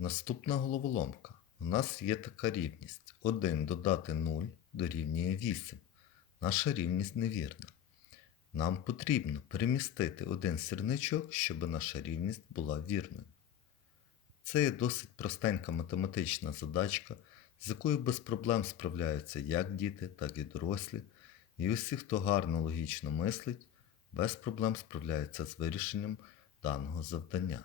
Наступна головоломка. У нас є така рівність. 1 додати 0 дорівнює 8. Наша рівність невірна. Нам потрібно перемістити один сірничок, щоб наша рівність була вірною. Це є досить простенька математична задачка, з якою без проблем справляються як діти, так і дорослі, і усі, хто гарно логічно мислить, без проблем справляються з вирішенням даного завдання.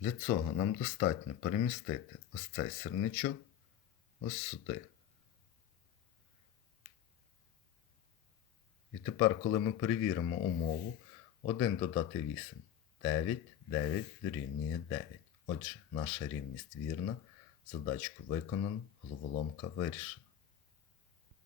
Для цього нам достатньо перемістити ось цей сірничок ось сюди. І тепер, коли ми перевіримо умову, 1 додати 8 9, 9 дорівнює 9. Отже, наша рівність вірна, задачку виконано, головоломка вирішена.